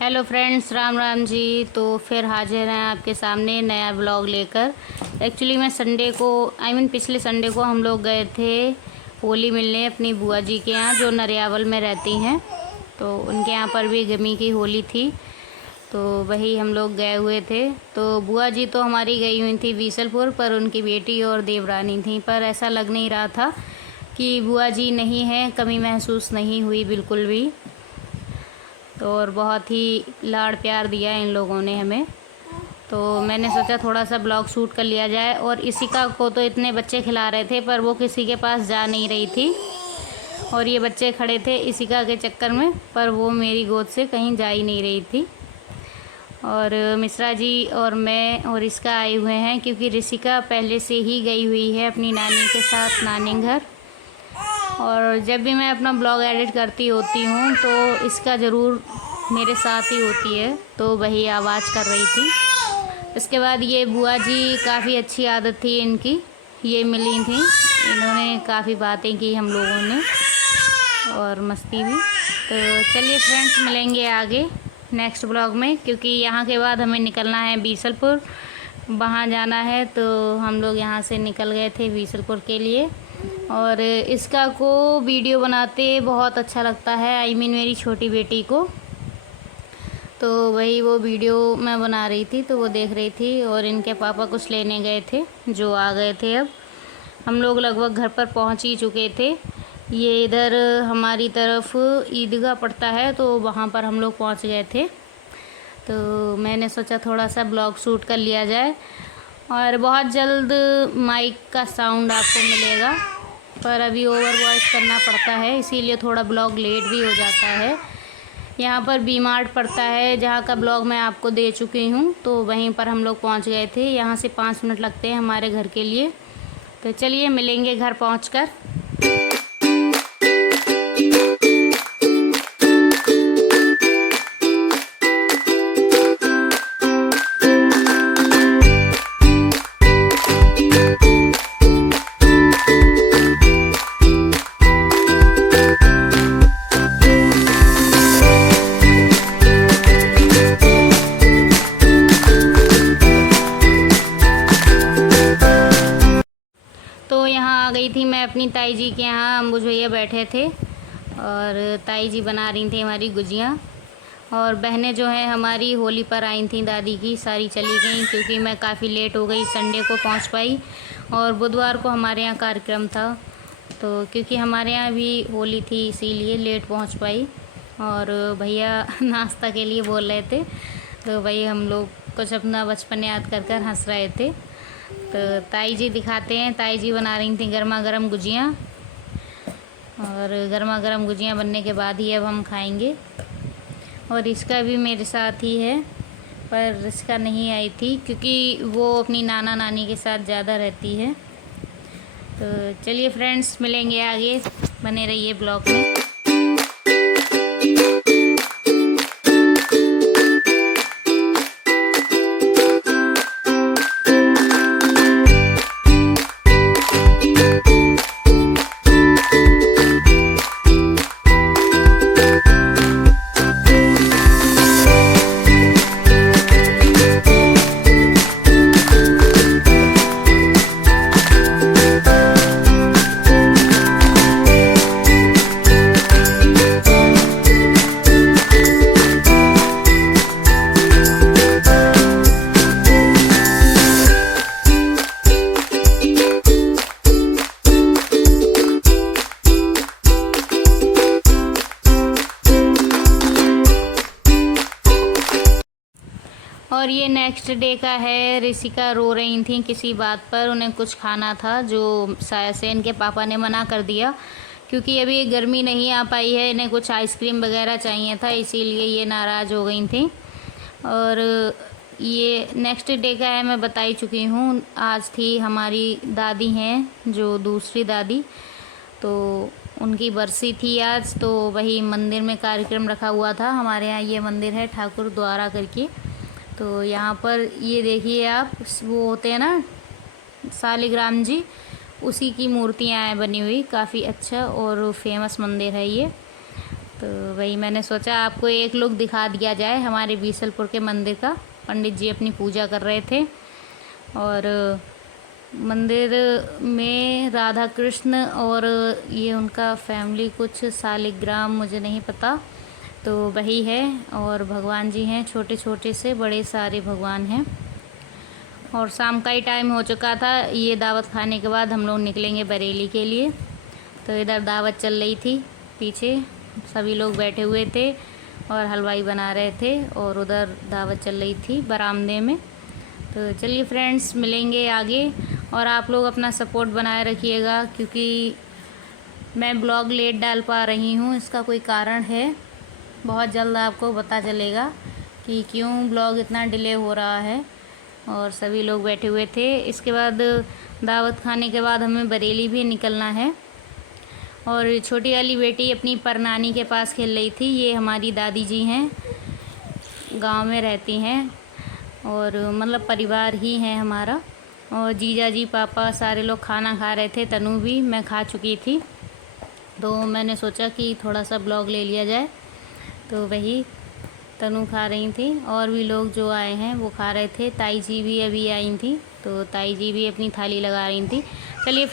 Hello friends, Ram Ram ji. तो फिर हाजिर हैं आपके सामने नया ब्लॉग लेकर। एक्चुअली मैं संडे को पिछले संडे को हम लोग गए थे होली मिलने अपनी बुआ जी के यहाँ, जो नरियावल में रहती हैं। तो उनके यहाँ पर भी गमी की होली थी, तो वही हम लोग गए हुए थे। तो बुआ जी तो हमारी गई हुई थी बीसलपुर, पर उनकी बेटी और देवरानी थी। पर ऐसा लग नहीं रहा था कि बुआ जी नहीं हैं, कमी महसूस नहीं हुई बिल्कुल भी। तो और बहुत ही लाड़ प्यार दिया इन लोगों ने हमें। तो मैंने सोचा थोड़ा सा ब्लॉग शूट कर लिया जाए। और इसिका को तो इतने बच्चे खिला रहे थे, पर वो किसी के पास जा नहीं रही थी। और ये बच्चे खड़े थे इसिका के चक्कर में, पर वो मेरी गोद से कहीं जा ही नहीं रही थी। और मिश्रा जी और मैं और इसका आए हुए हैं, क्योंकि ऋषिका पहले से ही गई हुई है अपनी नानी के साथ नानी घर। और जब भी मैं अपना ब्लॉग एडिट करती होती हूँ तो इसका ज़रूर मेरे साथ ही होती है, तो वही आवाज़ कर रही थी। इसके बाद ये बुआ जी, काफ़ी अच्छी आदत थी इनकी, ये मिली थी, इन्होंने काफ़ी बातें की हम लोगों ने और मस्ती भी। तो चलिए फ्रेंड्स, मिलेंगे आगे नेक्स्ट ब्लॉग में, क्योंकि यहाँ के बाद हमें निकलना है बीसलपुर, वहाँ जाना है। तो हम लोग यहाँ से निकल गए थे बीसलपुर के लिए। और इसका को वीडियो बनाते बहुत अच्छा लगता है, मेरी छोटी बेटी को। तो वही वो वीडियो मैं बना रही थी, तो वो देख रही थी। और इनके पापा कुछ लेने गए थे, जो आ गए थे। अब हम लोग लगभग घर पर पहुंच ही चुके थे। ये इधर हमारी तरफ ईदगाह पड़ता है, तो वहाँ पर हम लोग पहुँच गए थे। तो मैंने सोचा थोड़ा सा ब्लॉग शूट कर लिया जाए। और बहुत जल्द माइक का साउंड आपको मिलेगा, पर अभी ओवर वॉइस करना पड़ता है, इसीलिए थोड़ा ब्लॉग लेट भी हो जाता है। यहाँ पर वी मार्ट पड़ता है, जहाँ का ब्लॉग मैं आपको दे चुकी हूँ। तो वहीं पर हम लोग पहुँच गए थे। यहाँ से 5 मिनट लगते हैं हमारे घर के लिए। तो चलिए मिलेंगे घर पहुँचकर। तो यहाँ आ गई थी मैं अपनी ताई जी के यहाँ। अम्बुज भैया बैठे थे और ताई जी बना रही थी हमारी गुजिया। और बहनें जो हैं हमारी होली पर आई थी, दादी की सारी चली गई, क्योंकि मैं काफ़ी लेट हो गई, संडे को पहुँच पाई। और बुधवार को हमारे यहाँ कार्यक्रम था, तो क्योंकि हमारे यहाँ भी होली थी इसीलिए लेट पहुँच पाई। और भैया नाश्ता के लिए बोल रहे थे, तो वही हम लोग कुछ अपना बचपन याद कर कर हंस रहे थे। तो ताई जी दिखाते हैं, ताई जी बना रही थी गर्मा गर्म गुजियाँ। और गर्मा गर्म गुजियाँ बनने के बाद ही अब हम खाएंगे। और इसका भी मेरे साथ ही है, पर इसका नहीं आई थी, क्योंकि वो अपनी नाना नानी के साथ ज़्यादा रहती है। तो चलिए फ्रेंड्स, मिलेंगे आगे, बने रहिए ब्लॉग में। और ये नेक्स्ट डे का है। ऋषिका रो रही थी किसी बात पर, उन्हें कुछ खाना था, जो शायद से इनके पापा ने मना कर दिया, क्योंकि अभी गर्मी नहीं आ पाई है, इन्हें कुछ आइसक्रीम वगैरह चाहिए था, इसीलिए ये नाराज़ हो गई थी। और ये नेक्स्ट डे का है, मैं बता ही चुकी हूँ। आज थी हमारी दादी हैं, जो दूसरी दादी, तो उनकी बरसी थी आज। तो वही मंदिर में कार्यक्रम रखा हुआ था। हमारे यहाँ ये मंदिर है ठाकुर द्वारा करके। तो यहाँ पर ये देखिए आप, वो होते हैं ना शालिग्राम जी, उसी की मूर्तियाँ हैं बनी हुई। काफ़ी अच्छा और फेमस मंदिर है ये। तो वही मैंने सोचा आपको एक लुक दिखा दिया जाए हमारे बीसलपुर के मंदिर का। पंडित जी अपनी पूजा कर रहे थे और मंदिर में राधा कृष्ण और ये उनका फैमिली कुछ सालिग्राम मुझे नहीं पता, तो वही है। और भगवान जी हैं, छोटे छोटे से बड़े सारे भगवान हैं। और शाम का ही टाइम हो चुका था। ये दावत खाने के बाद हम लोग निकलेंगे बरेली के लिए। तो इधर दावत चल रही थी, पीछे सभी लोग बैठे हुए थे और हलवाई बना रहे थे और उधर दावत चल रही थी बरामदे में। तो चलिए फ्रेंड्स, मिलेंगे आगे और आप लोग अपना सपोर्ट बनाए रखिएगा, क्योंकि मैं ब्लॉग लेट डाल पा रही हूँ। इसका कोई कारण है, बहुत जल्द आपको पता चलेगा कि क्यों ब्लॉग इतना डिले हो रहा है। और सभी लोग बैठे हुए थे। इसके बाद दावत खाने के बाद हमें बरेली भी निकलना है। और छोटी वाली बेटी अपनी परनानी के पास खेल रही थी। ये हमारी दादी जी हैं, गांव में रहती हैं और मतलब परिवार ही है हमारा। और जीजा जी, पापा, सारे लोग खाना खा रहे थे। तनु भी, मैं खा चुकी थी, तो मैंने सोचा कि थोड़ा सा ब्लॉग ले लिया जाए। तो वही तनु खा रही थी और भी लोग जो आए हैं वो खा रहे थे। ताई जी भी अभी आई थी, तो ताई जी भी अपनी थाली लगा रही थी। चलिए